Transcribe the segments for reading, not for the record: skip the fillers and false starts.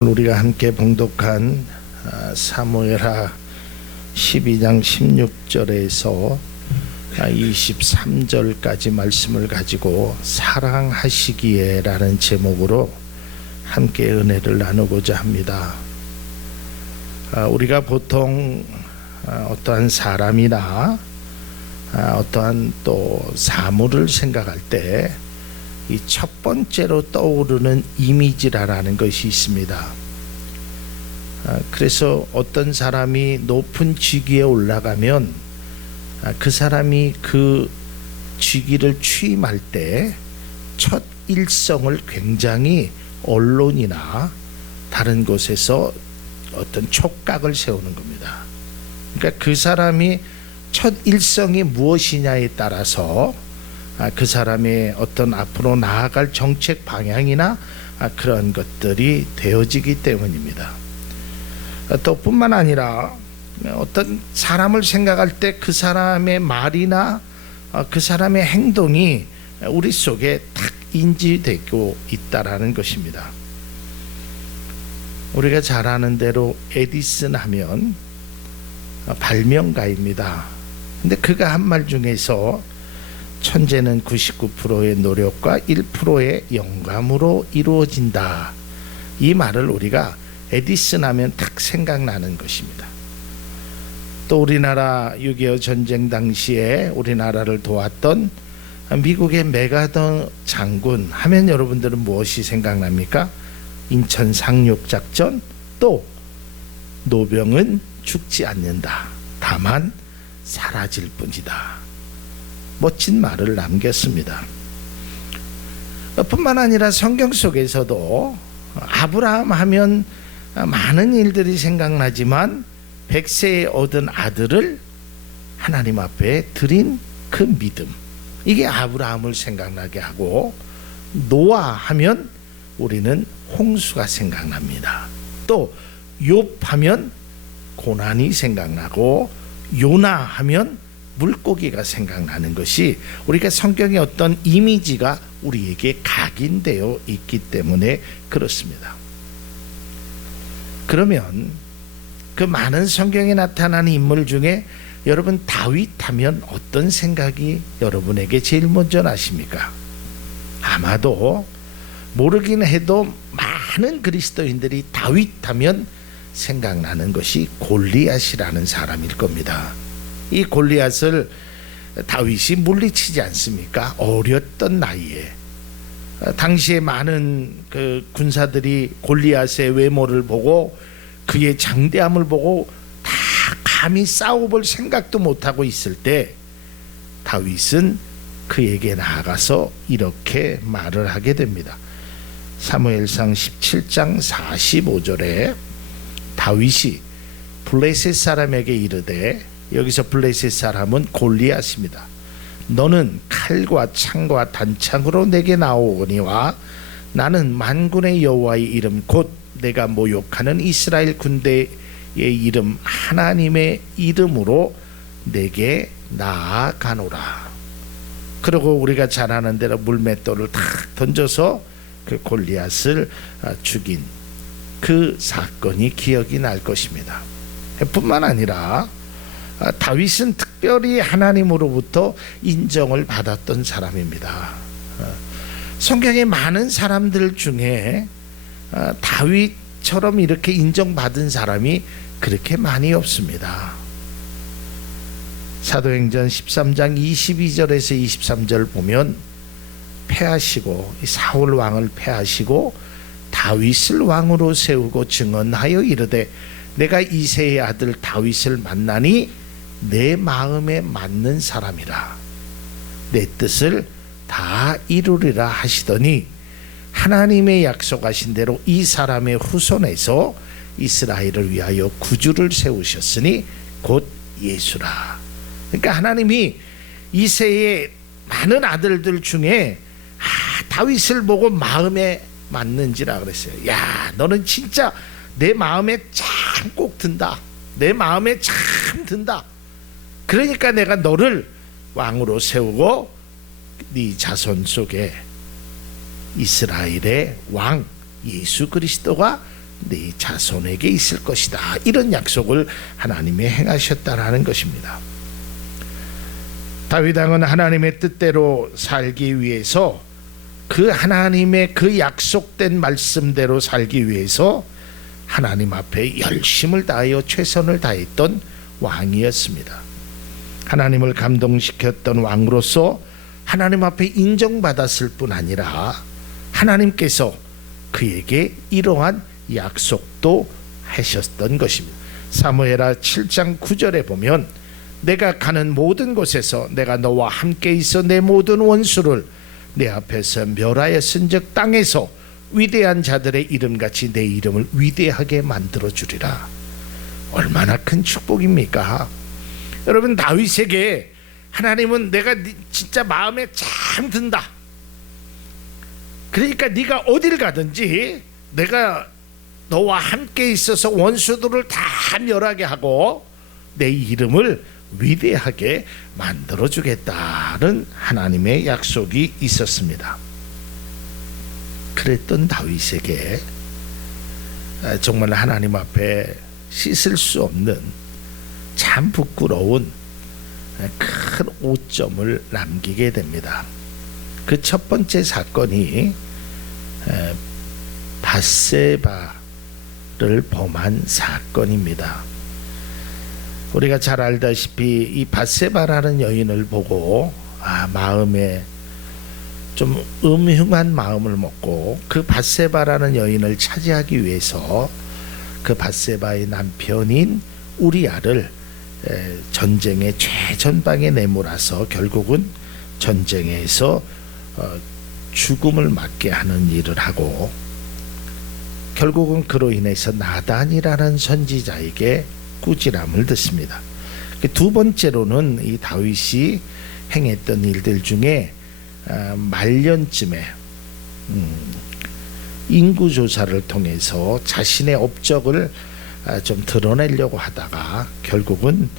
우리가 함께 봉독한 사무엘하 12장 16절에서 23절까지 말씀을 가지고 사랑하시기에 라는 제목으로 함께 은혜를 나누고자 합니다. 우리가 보통 어떠한 사람이나 어떠한 또 사물을 생각할 때 이 첫 번째로 떠오르는 이미지라는 것이 있습니다. 그래서 어떤 사람이 높은 직위에 올라가면 그 사람이 그 직위를 취임할 때 첫 일성을 굉장히 언론이나 다른 곳에서 어떤 촉각을 세우는 겁니다. 그러니까 그 사람이 첫 일성이 무엇이냐에 따라서 그 사람의 어떤 앞으로 나아갈 정책 방향이나 그런 것들이 되어지기 때문입니다. 또 뿐만 아니라 어떤 사람을 생각할 때 그 사람의 말이나 그 사람의 행동이 우리 속에 딱 인지되고 있다라는 것입니다. 우리가 잘 아는 대로 에디슨 하면 발명가입니다. 근데 그가 한 말 중에서 천재는 99%의 노력과 1%의 영감으로 이루어진다. 이 말을 우리가 에디슨 하면 딱 생각나는 것입니다. 또 우리나라 6.25 전쟁 당시에 우리나라를 도왔던 미국의 메가더 장군 하면 여러분들은 무엇이 생각납니까? 인천 상륙작전, 또 노병은 죽지 않는다. 다만 사라질 뿐이다. 멋진 말을 남겼습니다. 뿐만 아니라 성경 속에서도 아브라함 하면 많은 일들이 생각나지만 100세에 얻은 아들을 하나님 앞에 드린 그 믿음, 이게 아브라함을 생각나게 하고, 노아 하면 우리는 홍수가 생각납니다. 또 욥 하면 고난이 생각나고, 요나 하면 물고기가 생각나는 것이 우리가 성경의 어떤 이미지가 우리에게 각인되어 있기 때문에 그렇습니다. 그러면 그 많은 성경에 나타나는 인물 중에 여러분 다윗 하면 어떤 생각이 여러분에게 제일 먼저 나십니까? 아마도 모르긴 해도 많은 그리스도인들이 다윗 하면 생각나는 것이 골리앗이라는 사람일 겁니다. 이 골리앗을 다윗이 물리치지 않습니까? 어렸던 나이에. 당시에 많은 그 군사들이 골리앗의 외모를 보고 그의 장대함을 보고 다 감히 싸워볼 생각도 못하고 있을 때 다윗은 그에게 나아가서 이렇게 말을 하게 됩니다. 사무엘상 17장 45절에 다윗이 블레셋 사람에게 이르되, 여기서 블레셋 사람은 골리앗입니다. 너는 칼과 창과 단창으로 내게 나오거니와 나는 만군의 여호와의 이름 곧 내가 모욕하는 이스라엘 군대의 이름 하나님의 이름으로 내게 나아가노라. 그리고 우리가 잘 아는 대로 물맷돌을 탁 던져서 그 골리앗을 죽인 그 사건이 기억이 날 것입니다. 뿐만 아니라 다윗은 특별히 하나님으로부터 인정을 받았던 사람입니다. 성경의 많은 사람들 중에 다윗처럼 이렇게 인정받은 사람이 그렇게 많이 없습니다. 사도행전 13장 22절에서 23절 보면 패하시고 사울 왕을 패하시고 다윗을 왕으로 세우고 증언하여 이르되 내가 이새의 아들 다윗을 만나니 내 마음에 맞는 사람이라 내 뜻을 다 이루리라 하시더니 하나님의 약속하신 대로 이 사람의 후손에서 이스라엘을 위하여 구주를 세우셨으니 곧 예수라. 그러니까 하나님이 이새의 많은 아들들 중에 다윗을 보고 마음에 맞는지라 그랬어요. 야, 너는 진짜 내 마음에 참 꼭 든다. 내 마음에 참 든다. 그러니까 내가 너를 왕으로 세우고 네 자손 속에 이스라엘의 왕 예수 그리스도가 네 자손에게 있을 것이다. 이런 약속을 하나님이 행하셨다라는 것입니다. 다윗 왕은 하나님의 뜻대로 살기 위해서, 그 하나님의 그 약속된 말씀대로 살기 위해서 하나님 앞에 열심을 다하여 최선을 다했던 왕이었습니다. 하나님을 감동시켰던 왕으로서 하나님 앞에 인정받았을 뿐 아니라 하나님께서 그에게 이러한 약속도 하셨던 것입니다. 사무엘하 7장 9절에 보면 내가 가는 모든 곳에서 내가 너와 함께 있어 내 모든 원수를 내 앞에서 멸하였은즉 땅에서 위대한 자들의 이름같이 내 이름을 위대하게 만들어 주리라. 얼마나 큰 축복입니까? 여러분, 다윗에게 하나님은 내가 진짜 마음에 참 든다. 그러니까 네가 어딜 가든지 내가 너와 함께 있어서 원수들을 다 멸하게 하고 내 이름을 위대하게 만들어 주겠다는 하나님의 약속이 있었습니다. 그랬던 다윗에게 정말 하나님 앞에 씻을 수 없는 참 부끄러운 큰 오점을 남기게 됩니다. 그 첫 번째 사건이 밧세바를 범한 사건입니다. 우리가 잘 알다시피 이 밧세바라는 여인을 보고 마음에 좀 음흉한 마음을 먹고 그 밧세바라는 여인을 차지하기 위해서 그 밧세바의 남편인 우리아를 전쟁의 최전방에 내몰아서 결국은 전쟁에서 죽음을 맞게 하는 일을 하고, 결국은 그로 인해서 나단이라는 선지자에게 꾸지람을 듣습니다. 두 번째로는 이 다윗이 행했던 일들 중에 말년쯤에 인구조사를 통해서 자신의 업적을 좀 드러내려고 하다가 결국은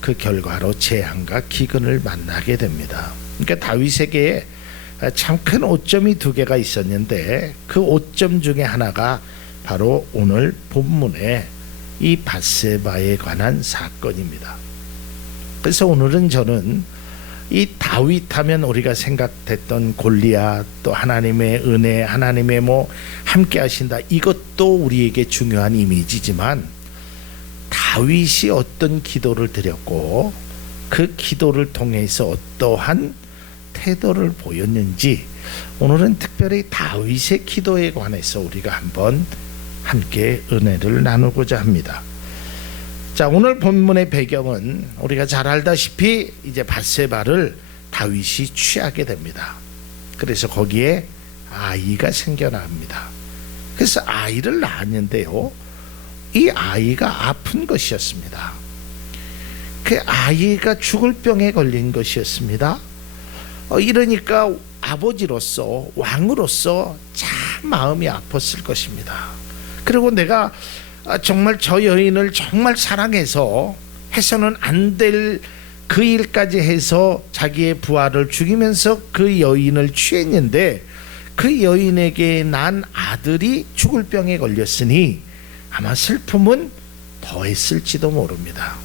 그 결과로 재앙과 기근을 만나게 됩니다. 그러니까 다윗에게 참 큰 오점이 두 개가 있었는데 그 오점 중에 하나가 바로 오늘 본문의 이 밧세바에 관한 사건입니다. 그래서 오늘은 저는 이 다윗 하면 우리가 생각했던 골리앗, 또 하나님의 은혜, 하나님의 함께 하신다, 이것도 우리에게 중요한 이미지지만 다윗이 어떤 기도를 드렸고 그 기도를 통해서 어떠한 태도를 보였는지, 오늘은 특별히 다윗의 기도에 관해서 우리가 한번 함께 은혜를 나누고자 합니다. 자, 오늘 본문의 배경은 우리가 잘 알다시피 이제 밧세바를 다윗이 취하게 됩니다. 그래서 거기에 아이가 생겨납니다. 그래서 아이를 낳았는데요, 이 아이가 아픈 것이었습니다. 그 아이가 죽을 병에 걸린 것이었습니다. 이러니까 아버지로서, 왕으로서 참 마음이 아팠을 것입니다. 그리고 내가 정말 저 여인을 정말 사랑해서 해서는 안 될 그 일까지 해서 자기의 부하를 죽이면서 그 여인을 취했는데 그 여인에게 난 아들이 죽을 병에 걸렸으니 아마 슬픔은 더했을지도 모릅니다.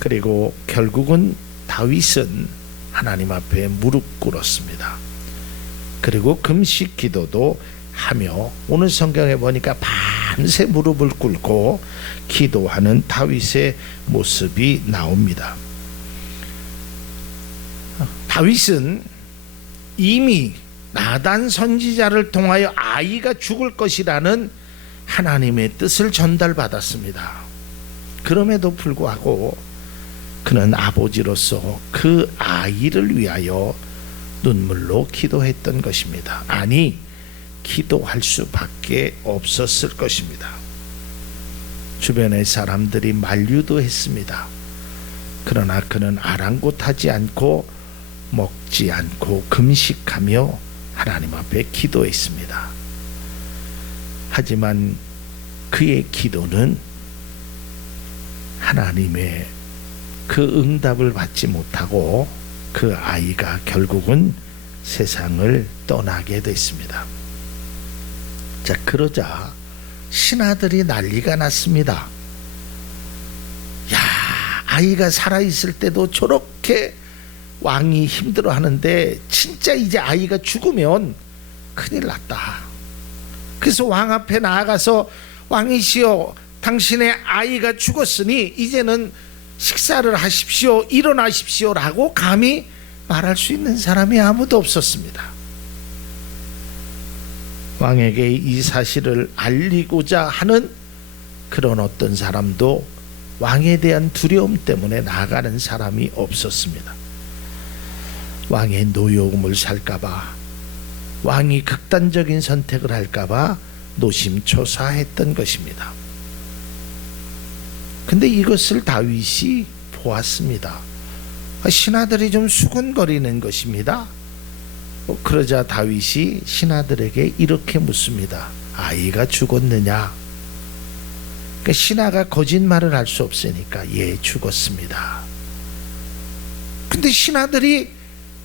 그리고 결국은 다윗은 하나님 앞에 무릎 꿇었습니다. 그리고 금식 기도도 하며, 오늘 성경에 보니까 밤새 무릎을 꿇고 기도하는 다윗의 모습이 나옵니다. 다윗은 이미 나단 선지자를 통하여 아이가 죽을 것이라는 하나님의 뜻을 전달받았습니다. 그럼에도 불구하고 그는 아버지로서 그 아이를 위하여 눈물로 기도했던 것입니다. 아니, 기도할 수밖에 없었을 것입니다. 주변의 사람들이 만류도 했습니다. 그러나 그는 아랑곳하지 않고 먹지 않고 금식하며 하나님 앞에 기도했습니다. 하지만 그의 기도는 하나님의 그 응답을 받지 못하고 그 아이가 결국은 세상을 떠나게 됐습니다. 자, 그러자 신하들이 난리가 났습니다. 야, 아이가 살아있을 때도 저렇게 왕이 힘들어하는데 진짜 이제 아이가 죽으면 큰일 났다. 그래서 왕 앞에 나아가서 왕이시여, 당신의 아이가 죽었으니 이제는 식사를 하십시오, 일어나십시오 라고 감히 말할 수 있는 사람이 아무도 없었습니다. 왕에게 이 사실을 알리고자 하는 그런 어떤 사람도 왕에 대한 두려움 때문에 나아가는 사람이 없었습니다. 왕의 노여움을 살까봐, 왕이 극단적인 선택을 할까봐 노심초사했던 것입니다. 근데 이것을 다윗이 보았습니다. 신하들이 좀 수군거리는 것입니다. 그러자 다윗이 신하들에게 이렇게 묻습니다. 아이가 죽었느냐? 그러니까 신하가 거짓말을 할 수 없으니까 예, 죽었습니다. 근데 신하들이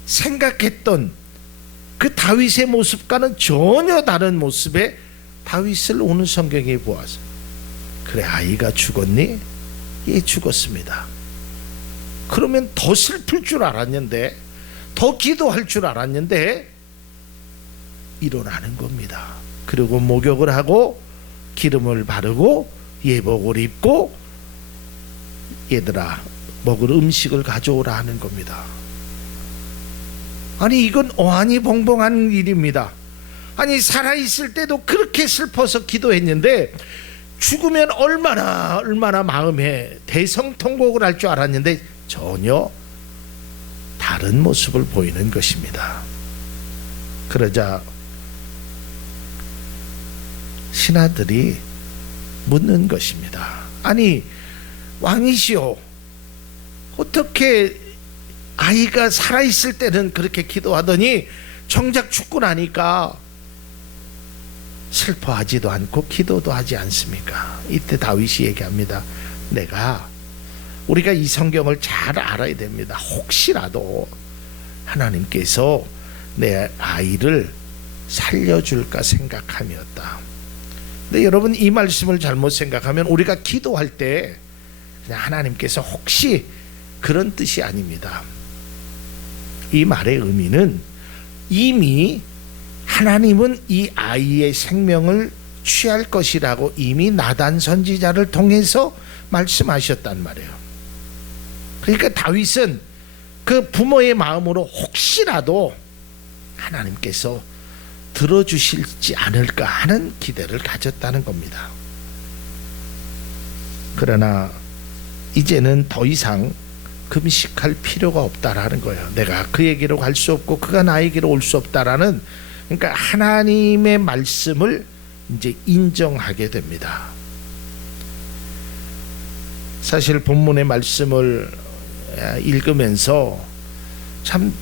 생각했던 그 다윗의 모습과는 전혀 다른 모습의 다윗을 오늘 성경에 보아서, 그래, 아이가 죽었니? 예, 죽었습니다. 그러면 더 슬플 줄 알았는데, 더 기도할 줄 알았는데 일어나는 겁니다. 그리고 목욕을 하고 기름을 바르고 예복을 입고 얘들아 먹을 음식을 가져오라 하는 겁니다. 아니, 이건 어안이 벙벙한 일입니다. 아니, 살아있을 때도 그렇게 슬퍼서 기도했는데 죽으면 얼마나 마음에 대성통곡을 할 줄 알았는데 전혀 다른 모습을 보이는 것입니다. 그러자 신하들이 묻는 것입니다. 아니, 왕이시오, 어떻게 아이가 살아있을 때는 그렇게 기도하더니 정작 죽고 나니까 슬퍼하지도 않고 기도도 하지 않습니까? 이때 다윗이 얘기합니다. 우리가 이 성경을 잘 알아야 됩니다. 혹시라도 하나님께서 내 아이를 살려줄까 생각함이었다. 근데 여러분, 이 말씀을 잘못 생각하면 우리가 기도할 때 그냥 하나님께서 혹시 그런 뜻이 아닙니다. 이 말의 의미는 이미 하나님은 이 아이의 생명을 취할 것이라고 이미 나단 선지자를 통해서 말씀하셨단 말이에요. 그러니까 다윗은 그 부모의 마음으로 혹시라도 하나님께서 들어주실지 않을까 하는 기대를 가졌다는 겁니다. 그러나 이제는 더 이상 금식할 필요가 없다라는 거예요. 내가 그에게로 갈 수 없고 그가 나에게로 올 수 없다라는, 그러니까 하나님의 말씀을 이제 인정하게 됩니다. 사실 본문의 말씀을 읽으면서 참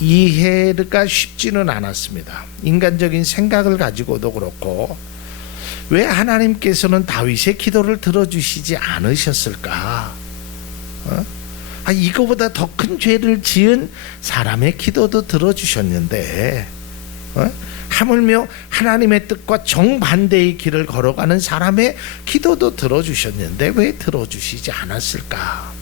이해가 쉽지는 않았습니다. 인간적인 생각을 가지고도 그렇고, 왜 하나님께서는 다윗의 기도를 들어주시지 않으셨을까? 이거보다 더 큰 죄를 지은 사람의 기도도 들어주셨는데, 하물며 하나님의 뜻과 정반대의 길을 걸어가는 사람의 기도도 들어주셨는데 왜 들어주시지 않았을까?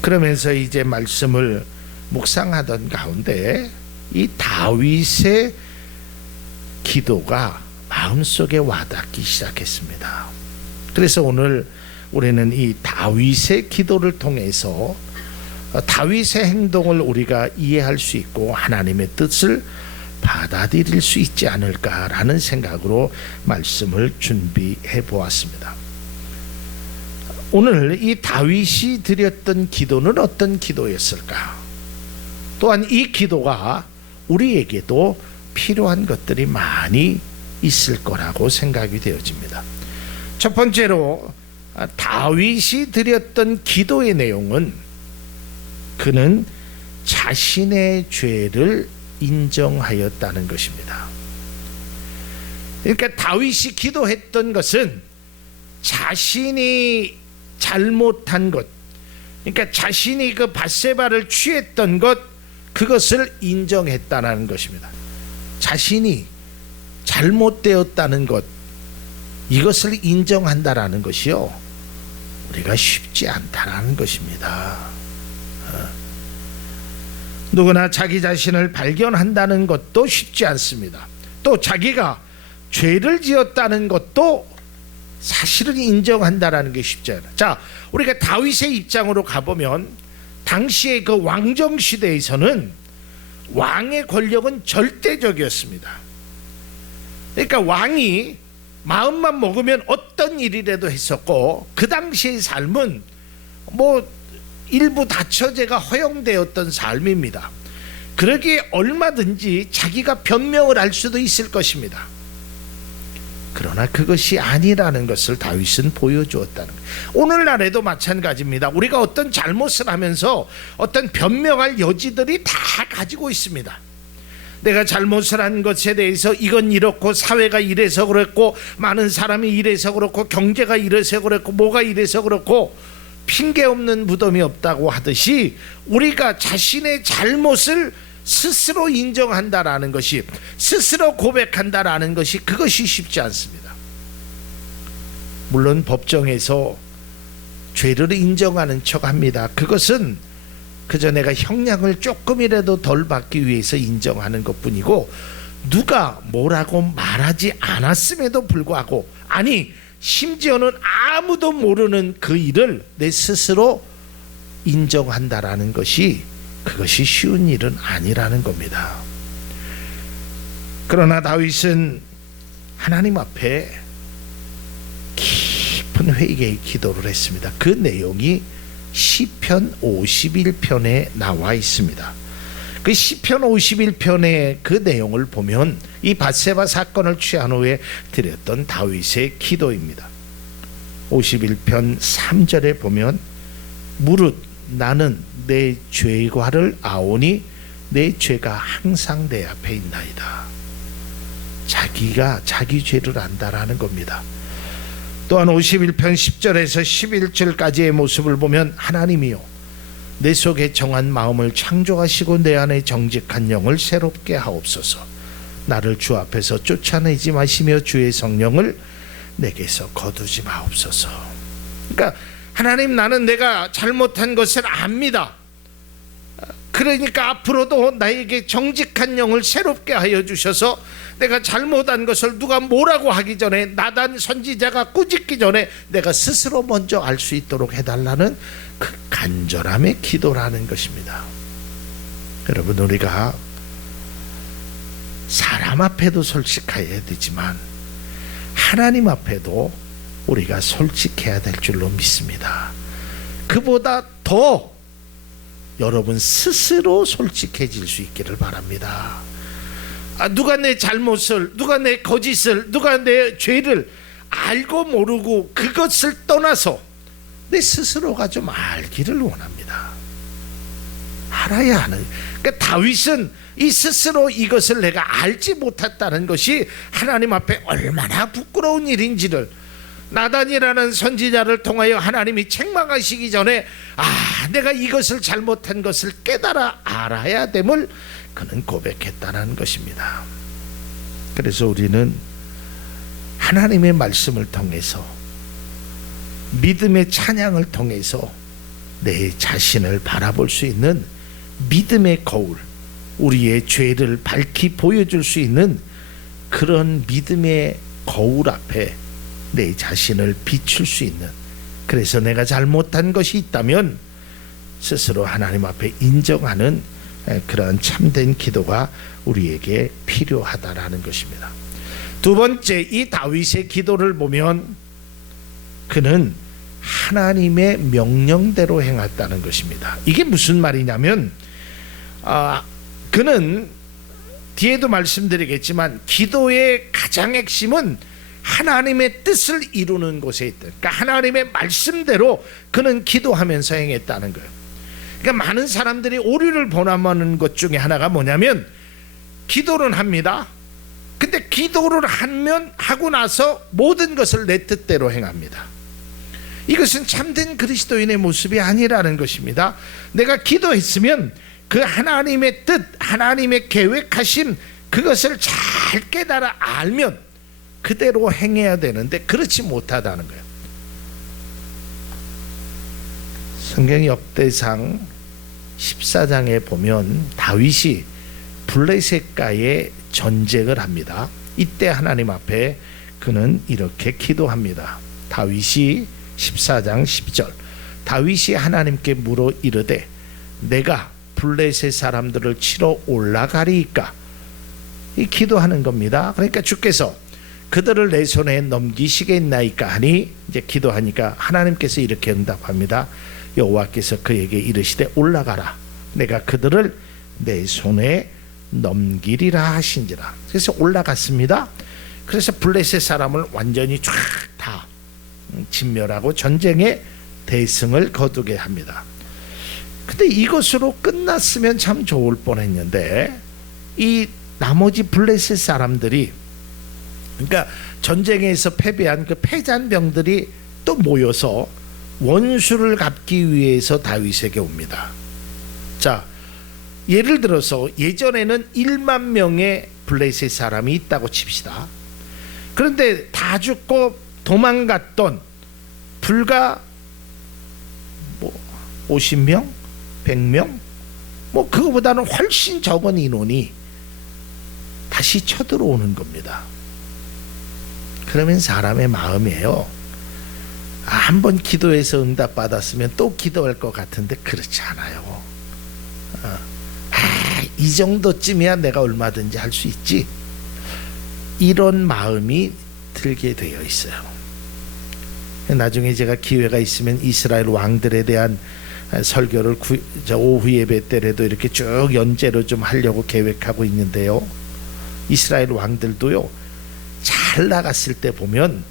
그러면서 이제 말씀을 묵상하던 가운데 이 다윗의 기도가 마음속에 와닿기 시작했습니다. 그래서 오늘 우리는 이 다윗의 기도를 통해서 다윗의 행동을 우리가 이해할 수 있고 하나님의 뜻을 받아들일 수 있지 않을까라는 생각으로 말씀을 준비해 보았습니다. 오늘 이 다윗이 드렸던 기도는 어떤 기도였을까? 또한 이 기도가 우리에게도 필요한 것들이 많이 있을 거라고 생각이 되어집니다. 첫 번째로 다윗이 드렸던 기도의 내용은 그는 자신의 죄를 인정하였다는 것입니다. 그러니까 다윗이 기도했던 것은 자신이 잘못한 것, 그러니까 자신이 그 밧세바를 취했던 것, 그것을 인정했다는 것입니다. 자신이 잘못되었다는 것, 이것을 인정한다라는 것이요, 우리가 쉽지 않다라는 것입니다. 누구나 자기 자신을 발견한다는 것도 쉽지 않습니다. 또 자기가 죄를 지었다는 것도 사실은 인정한다라는 게 쉽지 않아요. 자, 우리가 다윗의 입장으로 가보면 당시의 그 왕정 시대에서는 왕의 권력은 절대적이었습니다. 그러니까 왕이 마음만 먹으면 어떤 일이라도 했었고, 그 당시의 삶은 일부 다처제가 허용되었던 삶입니다. 그러기에 얼마든지 자기가 변명을 할 수도 있을 것입니다. 그러나 그것이 아니라는 것을 다윗은 보여주었다는 거예요. 오늘날에도 마찬가지입니다. 우리가 어떤 잘못을 하면서 어떤 변명할 여지들이 다 가지고 있습니다. 내가 잘못을 한 것에 대해서 이건 이렇고, 사회가 이래서 그랬고, 많은 사람이 이래서 그렇고, 경제가 이래서 그랬고, 뭐가 이래서 그렇고, 핑계 없는 무덤이 없다고 하듯이 우리가 자신의 잘못을 스스로 인정한다라는 것이, 스스로 고백한다라는 것이, 그것이 쉽지 않습니다. 물론 법정에서 죄를 인정하는 척합니다. 그것은 그저 내가 형량을 조금이라도 덜 받기 위해서 인정하는 것뿐이고, 누가 뭐라고 말하지 않았음에도 불구하고, 아니 심지어는 아무도 모르는 그 일을 내 스스로 인정한다라는 것이, 그것이 쉬운 일은 아니라는 겁니다. 그러나 다윗은 하나님 앞에 깊은 회개의 기도를 했습니다. 그 내용이 시편 51편에 나와 있습니다. 그 시편 51편의 그 내용을 보면 이 밧세바 사건을 취한 후에 드렸던 다윗의 기도입니다. 51편 3절에 보면, 무릇 나는 내 죄과를 아오니 내 죄가 항상 내 앞에 있나이다. 자기가 자기 죄를 안다라는 겁니다. 또한 51편 10절에서 11절까지의 모습을 보면, 하나님이요 내 속에 정한 마음을 창조하시고 내 안에 정직한 영을 새롭게 하옵소서. 나를 주 앞에서 쫓아내지 마시며 주의 성령을 내게서 거두지 마옵소서. 그러니까 하나님, 나는 내가 잘못한 것을 압니다. 그러니까 앞으로도 나에게 정직한 영을 새롭게 하여 주셔서 내가 잘못한 것을 누가 뭐라고 하기 전에, 나단 선지자가 꾸짖기 전에 내가 스스로 먼저 알 수 있도록 해달라는 그 간절함의 기도라는 것입니다. 여러분, 우리가 사람 앞에도 솔직해야 되지만 하나님 앞에도 우리가 솔직해야 될 줄로 믿습니다. 그보다 더 여러분 스스로 솔직해질 수 있기를 바랍니다. 누가 내 잘못을, 누가 내 거짓을, 누가 내 죄를 알고 모르고 그것을 떠나서 내 스스로가 좀 알기를 원합니다. 알아야 하는. 그러니까 다윗은 이 스스로 이것을 내가 알지 못했다는 것이 하나님 앞에 얼마나 부끄러운 일인지를, 나단이라는 선지자를 통하여 하나님이 책망하시기 전에 내가 이것을 잘못한 것을 깨달아 알아야 됨을 그는 고백했다는 것입니다. 그래서 우리는 하나님의 말씀을 통해서, 믿음의 찬양을 통해서 내 자신을 바라볼 수 있는 믿음의 거울, 우리의 죄를 밝히 보여줄 수 있는 그런 믿음의 거울 앞에 내 자신을 비출 수 있는, 그래서 내가 잘못한 것이 있다면 스스로 하나님 앞에 인정하는 그런 참된 기도가 우리에게 필요하다라는 것입니다. 두 번째, 이 다윗의 기도를 보면 그는 하나님의 명령대로 행했다는 것입니다. 이게 무슨 말이냐면, 그는 뒤에도 말씀드리겠지만 기도의 가장 핵심은 하나님의 뜻을 이루는 곳에 있다. 그러니까 하나님의 말씀대로 그는 기도하면서 행했다는 거예요. 그러니까 많은 사람들이 오류를 범하는 것 중에 하나가 뭐냐면, 기도는 합니다. 근데 기도를 하고 나서 모든 것을 내 뜻대로 행합니다. 이것은 참된 그리스도인의 모습이 아니라는 것입니다. 내가 기도했으면 그 하나님의 뜻, 하나님의 계획하신 그것을 잘 깨달아 알면 그대로 행해야 되는데 그렇지 못하다는 거예요. 성경 역대상 14장에 보면 다윗이 블레셋과의 전쟁을 합니다. 이때 하나님 앞에 그는 이렇게 기도합니다. 다윗이 14장 10절 다윗이 하나님께 물어 이르되 내가 블레셋 사람들을 치러 올라가리이까. 이 기도하는 겁니다. 그러니까 주께서 그들을 내 손에 넘기시겠나이까 하니 이제 기도하니까 하나님께서 이렇게 응답합니다. 여호와께서 그에게 이르시되 올라가라. 내가 그들을 내 손에 넘기리라 하신지라. 그래서 올라갔습니다. 그래서 블레셋 사람을 완전히 쫙 다 진멸하고 전쟁에 대승을 거두게 합니다. 근데 이것으로 끝났으면 참 좋을 뻔했는데 이 나머지 블레셋 사람들이 그러니까 전쟁에서 패배한 그 패잔병들이 또 모여서 원수를 갚기 위해서 다윗에게 옵니다. 자, 예를 들어서 예전에는 1만 명의 블레셋 사람이 있다고 칩시다. 그런데 다 죽고 도망갔던 불과 50명, 100명, 그거보다는 훨씬 적은 인원이 다시 쳐들어오는 겁니다. 그러면 사람의 마음이에요. 한번 기도해서 응답받았으면 또 기도할 것 같은데 그렇지 않아요. 이 정도쯤이야 내가 얼마든지 할 수 있지. 이런 마음이 들게 되어 있어요. 나중에 제가 기회가 있으면 이스라엘 왕들에 대한 설교를 오후 예배 때라도 이렇게 쭉 연재로 좀 하려고 계획하고 있는데요. 이스라엘 왕들도요, 잘 나갔을 때 보면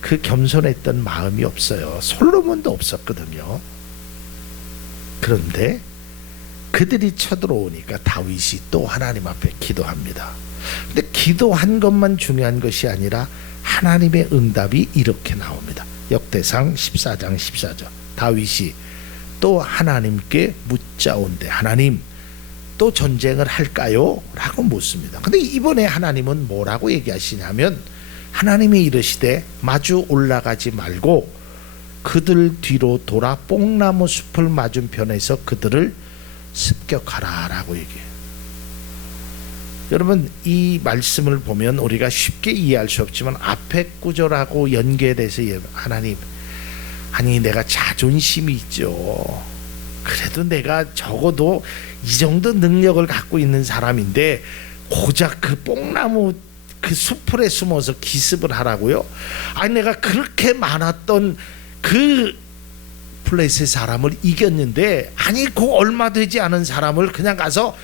그 겸손했던 마음이 없어요. 솔로몬도 없었거든요. 그런데 그들이 쳐들어오니까 다윗이 또 하나님 앞에 기도합니다. 근데 기도한 것만 중요한 것이 아니라 하나님의 응답이 이렇게 나옵니다. 역대상 14장 14절 다윗이 또 하나님께 묻자온대 하나님 또 전쟁을 할까요? 라고 묻습니다. 근데 이번에 하나님은 뭐라고 얘기하시냐면 하나님이 이르시되 마주 올라가지 말고 그들 뒤로 돌아 뽕나무 숲을 맞은편에서 그들을 습격하라 라고 얘기해요. 여러분 이 말씀을 보면 우리가 쉽게 이해할 수 없지만 앞에 구절하고 연계돼서 하나님 아니 내가 자존심이 있죠. 그래도 내가 적어도 이 정도 능력을 갖고 있는 사람인데 고작 그 뽕나무 그 수풀에 숨어서 기습을 하라고요? 아니 내가 그렇게 많았던 그 블레셋 사람을 이겼는데 아니 그 얼마 되지 않은 사람을 그냥 가서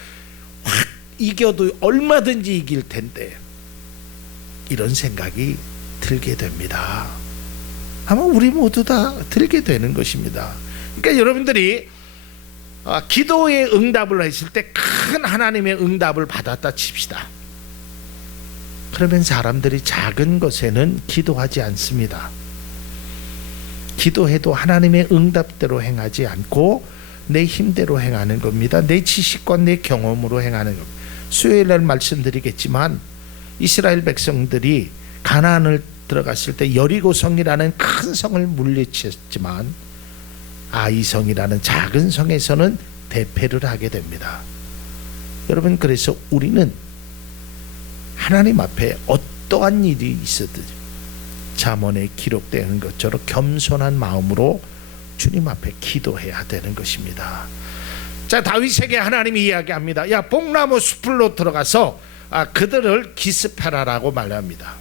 확 이겨도 얼마든지 이길 텐데 이런 생각이 들게 됩니다. 아마 우리 모두 다 들게 되는 것입니다. 그러니까 여러분들이 기도의 응답을 했을 때 큰 하나님의 응답을 받았다 칩시다. 그러면 사람들이 작은 것에는 기도하지 않습니다. 기도해도 하나님의 응답대로 행하지 않고 내 힘대로 행하는 겁니다. 내 지식과 내 경험으로 행하는 겁니다. 수요일 날 말씀드리겠지만 이스라엘 백성들이 가나안을 들어갔을 때 여리고성이라는 큰 성을 물리쳤지만 아이성이라는 작은 성에서는 대패를 하게 됩니다. 여러분 그래서 우리는 하나님 앞에 어떠한 일이 있어도 잠언에 기록되는 것처럼 겸손한 마음으로 주님 앞에 기도해야 되는 것입니다. 자, 다윗에게 하나님이 이야기합니다. 야, 뽕나무 숲으로 들어가서 그들을 기습하라라고 말합니다.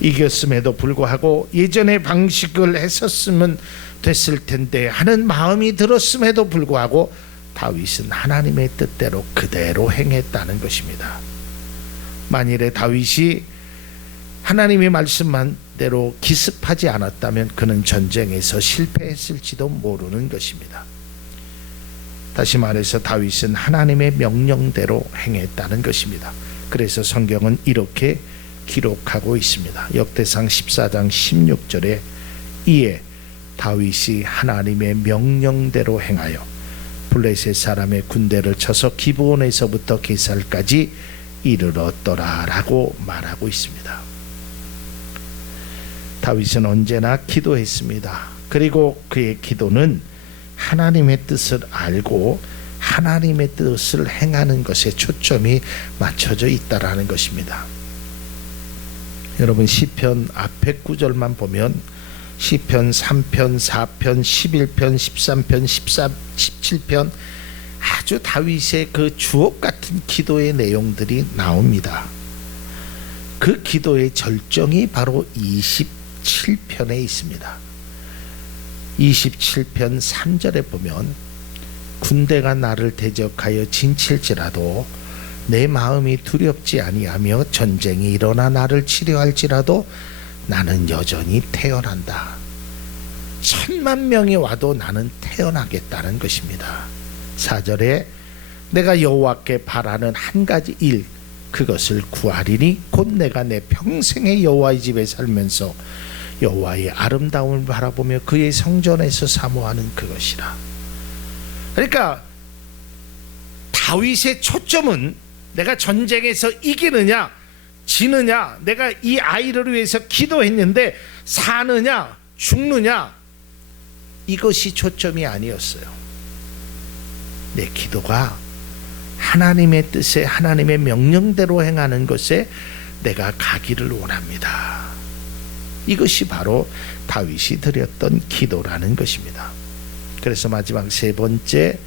이겼음에도 불구하고 예전의 방식을 했었으면 됐을 텐데 하는 마음이 들었음에도 불구하고 다윗은 하나님의 뜻대로 그대로 행했다는 것입니다. 만일에 다윗이 하나님의 말씀만대로 기습하지 않았다면 그는 전쟁에서 실패했을지도 모르는 것입니다. 다시 말해서 다윗은 하나님의 명령대로 행했다는 것입니다. 그래서 성경은 이렇게 기록하고 있습니다. 역대상 14장 16절에 이에 다윗이 하나님의 명령대로 행하여 블레셋 사람의 군대를 쳐서 기브온에서부터 게살까지 이르렀더라라고 말하고 있습니다. 다윗은 언제나 기도했습니다. 그리고 그의 기도는 하나님의 뜻을 알고 하나님의 뜻을 행하는 것에 초점이 맞춰져 있다라는 것입니다. 여러분, 시편 앞에 구절만 보면 시편 3편, 4편, 11편, 13편, 14, 17편 아주 다윗의 그 주옥 같은 기도의 내용들이 나옵니다. 그 기도의 절정이 바로 27편에 있습니다. 27편 3절에 보면 군대가 나를 대적하여 진칠지라도 내 마음이 두렵지 아니하며 전쟁이 일어나 나를 치료할지라도 나는 여전히 태어난다. 10,000,000명이 와도 나는 태어나겠다는 것입니다. 4절에 내가 여호와께 바라는 한 가지 일 그것을 구하리니 곧 내가 내 평생의 여호와의 집에 살면서 여호와의 아름다움을 바라보며 그의 성전에서 사모하는 그것이라. 그러니까 다윗의 초점은 내가 전쟁에서 이기느냐 지느냐, 내가 이 아이를 위해서 기도했는데 사느냐 죽느냐, 이것이 초점이 아니었어요. 내 기도가 하나님의 뜻에 하나님의 명령대로 행하는 것에 내가 가기를 원합니다. 이것이 바로 다윗이 드렸던 기도라는 것입니다. 그래서 마지막 세 번째,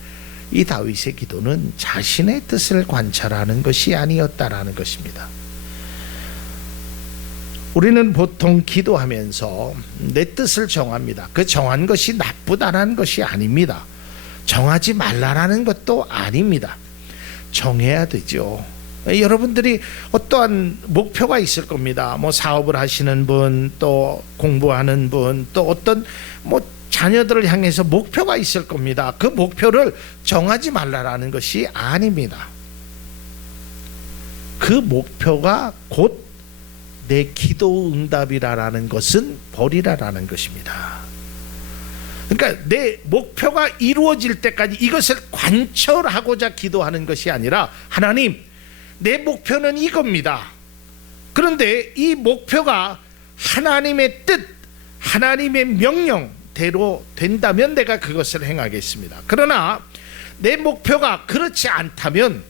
이 다윗의 기도는 자신의 뜻을 관찰하는 것이 아니었다라는 것입니다. 우리는 보통 기도하면서 내 뜻을 정합니다. 그 정한 것이 나쁘다라는 것이 아닙니다. 정하지 말라라는 것도 아닙니다. 정해야 되죠. 여러분들이 어떠한 목표가 있을 겁니다. 뭐 사업을 하시는 분, 또 공부하는 분, 또 어떤 뭐 자녀들을 향해서 목표가 있을 겁니다. 그 목표를 정하지 말라라는 것이 아닙니다. 그 목표가 곧 내 기도 응답이라는 것은 버리라라는 것입니다. 그러니까 내 목표가 이루어질 때까지 이것을 관철하고자 기도하는 것이 아니라, 하나님, 내 목표는 이겁니다. 그런데 이 목표가 하나님의 뜻, 하나님의 명령대로 된다면 내가 그것을 행하겠습니다. 그러나 내 목표가 그렇지 않다면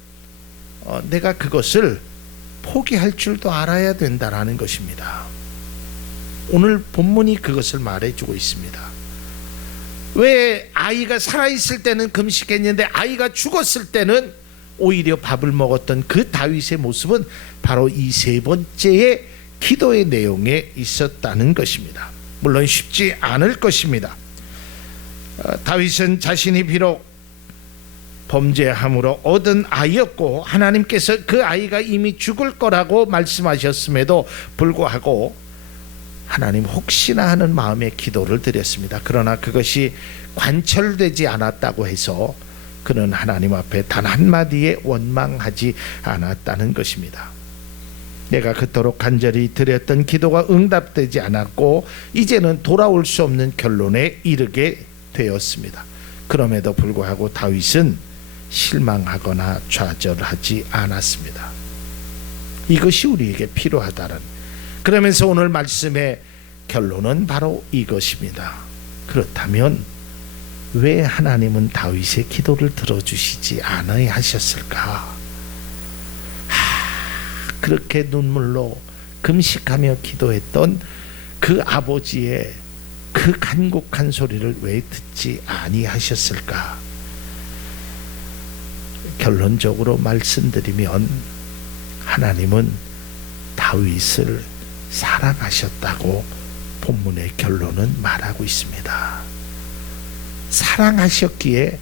내가 그것을 포기할 줄도 알아야 된다라는 것입니다. 오늘 본문이 그것을 말해주고 있습니다. 왜 아이가 살아있을 때는 금식했는데 아이가 죽었을 때는 오히려 밥을 먹었던 그 다윗의 모습은 바로 이 세 번째의 기도의 내용에 있었다는 것입니다. 물론 쉽지 않을 것입니다. 다윗은 자신이 비록 범죄함으로 얻은 아이였고 하나님께서 그 아이가 이미 죽을 거라고 말씀하셨음에도 불구하고 하나님 혹시나 하는 마음의 기도를 드렸습니다. 그러나 그것이 관철되지 않았다고 해서 그는 하나님 앞에 단 한마디에 원망하지 않았다는 것입니다. 내가 그토록 간절히 드렸던 기도가 응답되지 않았고 이제는 돌아올 수 없는 결론에 이르게 되었습니다. 그럼에도 불구하고 다윗은 실망하거나 좌절하지 않았습니다. 이것이 우리에게 필요하다는, 그러면서 오늘 말씀의 결론은 바로 이것입니다. 그렇다면 왜 하나님은 다윗의 기도를 들어주시지 않아야 하셨을까? 그렇게 눈물로 금식하며 기도했던 그 아버지의 그 간곡한 소리를 왜 듣지 아니하셨을까? 결론적으로 말씀드리면 하나님은 다윗을 사랑하셨다고 본문의 결론은 말하고 있습니다. 사랑하셨기에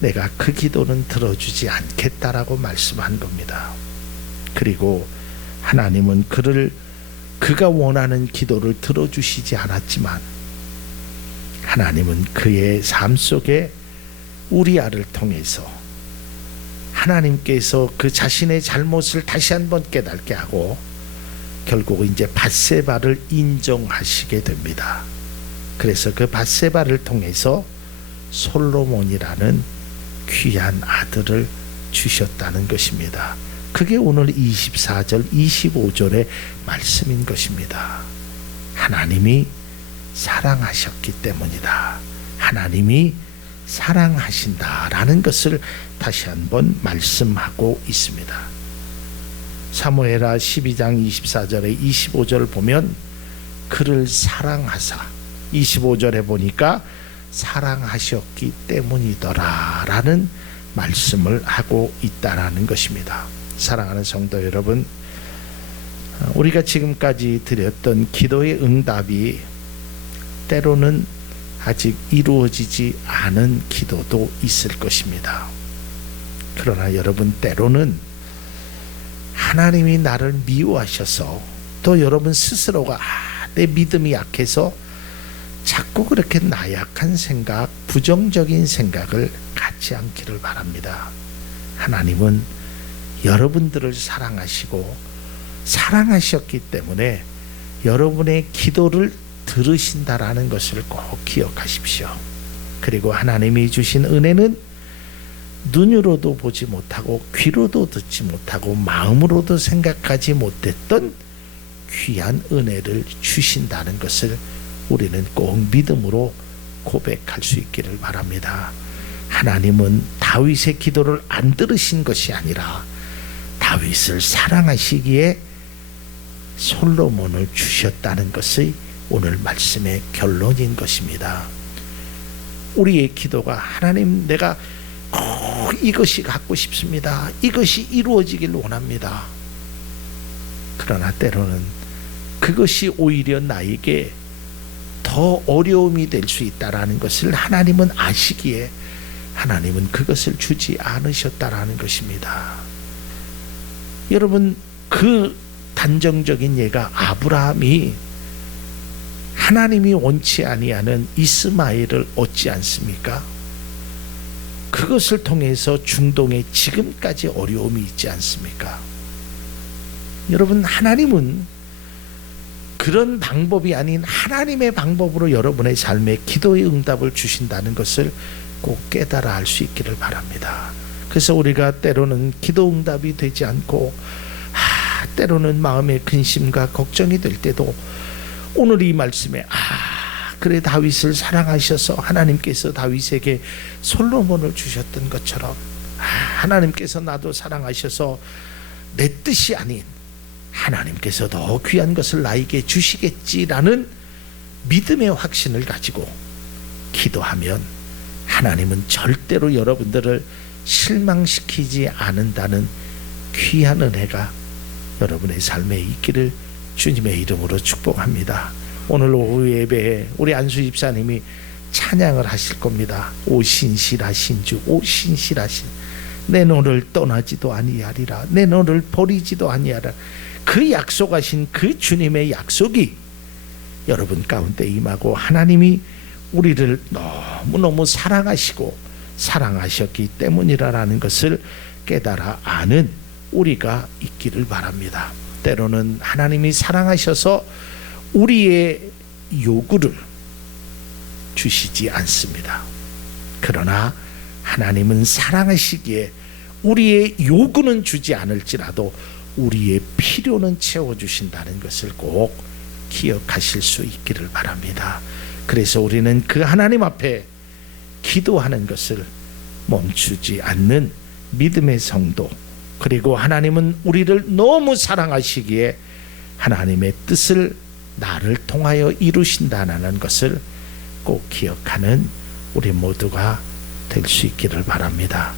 내가 그 기도는 들어주지 않겠다라고 말씀한 겁니다. 그리고 하나님은 그가 원하는 기도를 들어주시지 않았지만 하나님은 그의 삶 속에 우리아를 통해서 하나님께서 그 자신의 잘못을 다시 한번 깨닫게 하고 결국 이제 밧세바를 인정하시게 됩니다. 그래서 그 밧세바를 통해서 솔로몬이라는 귀한 아들을 주셨다는 것입니다. 그게 오늘 24절 25절의 말씀인 것입니다. 하나님이 사랑하셨기 때문이다. 하나님이 사랑하신다라는 것을 다시 한번 말씀하고 있습니다. 사무엘하 12장 24절에 25절을 보면 그를 사랑하사, 25절에 보니까 사랑하셨기 때문이더라 라는 말씀을 하고 있다라는 것입니다. 사랑하는 성도 여러분, 우리가 지금까지 드렸던 기도의 응답이 때로는 아직 이루어지지 않은 기도도 있을 것입니다. 그러나 여러분, 때로는 하나님이 나를 미워하셔서 또 여러분 스스로가 내 믿음이 약해서 자꾸 그렇게 나약한 생각, 부정적인 생각을 갖지 않기를 바랍니다. 하나님은 여러분들을 사랑하시고 사랑하셨기 때문에 여러분의 기도를 들으신다라는 것을 꼭 기억하십시오. 그리고 하나님이 주신 은혜는 눈으로도 보지 못하고 귀로도 듣지 못하고 마음으로도 생각하지 못했던 귀한 은혜를 주신다는 것을 우리는 꼭 믿음으로 고백할 수 있기를 바랍니다. 하나님은 다윗의 기도를 안 들으신 것이 아니라 다윗을 사랑하시기에 솔로몬을 주셨다는 것이 오늘 말씀의 결론인 것입니다. 우리의 기도가 하나님, 내가 꼭 이것이 갖고 싶습니다. 이것이 이루어지길 원합니다. 그러나 때로는 그것이 오히려 나에게 더 어려움이 될 수 있다라는 것을 하나님은 아시기에 하나님은 그것을 주지 않으셨다라는 것입니다. 여러분, 그 단정적인 예가 아브라함이 하나님이 원치 아니하는 이스마엘을 얻지 않습니까? 그것을 통해서 중동에 지금까지 어려움이 있지 않습니까? 여러분, 하나님은 그런 방법이 아닌 하나님의 방법으로 여러분의 삶에 기도의 응답을 주신다는 것을 꼭 깨달아 알 수 있기를 바랍니다. 그래서 우리가 때로는 기도 응답이 되지 않고 때로는 마음의 근심과 걱정이 될 때도 오늘 이 말씀에 그래, 다윗을 사랑하셔서 하나님께서 다윗에게 솔로몬을 주셨던 것처럼 하나님께서 나도 사랑하셔서 내 뜻이 아닌 하나님께서 더 귀한 것을 나에게 주시겠지라는 믿음의 확신을 가지고 기도하면 하나님은 절대로 여러분들을 실망시키지 않는다는 귀한 은혜가 여러분의 삶에 있기를 주님의 이름으로 축복합니다. 오늘 오후 예배에 우리 안수 집사님이 찬양을 하실 겁니다. 오 신실하신 주, 오 신실하신, 내 너를 떠나지도 아니하리라, 내 너를 버리지도 아니하리라. 그 약속하신 그 주님의 약속이 여러분 가운데 임하고 하나님이 우리를 너무너무 사랑하시고 사랑하셨기 때문이라는 것을 깨달아 아는 우리가 있기를 바랍니다. 때로는 하나님이 사랑하셔서 우리의 요구를 주시지 않습니다. 그러나 하나님은 사랑하시기에 우리의 요구는 주지 않을지라도 우리의 필요는 채워주신다는 것을 꼭 기억하실 수 있기를 바랍니다. 그래서 우리는 그 하나님 앞에 기도하는 것을 멈추지 않는 믿음의 성도, 그리고 하나님은 우리를 너무 사랑하시기에 하나님의 뜻을 나를 통하여 이루신다는 것을 꼭 기억하는 우리 모두가 될 수 있기를 바랍니다.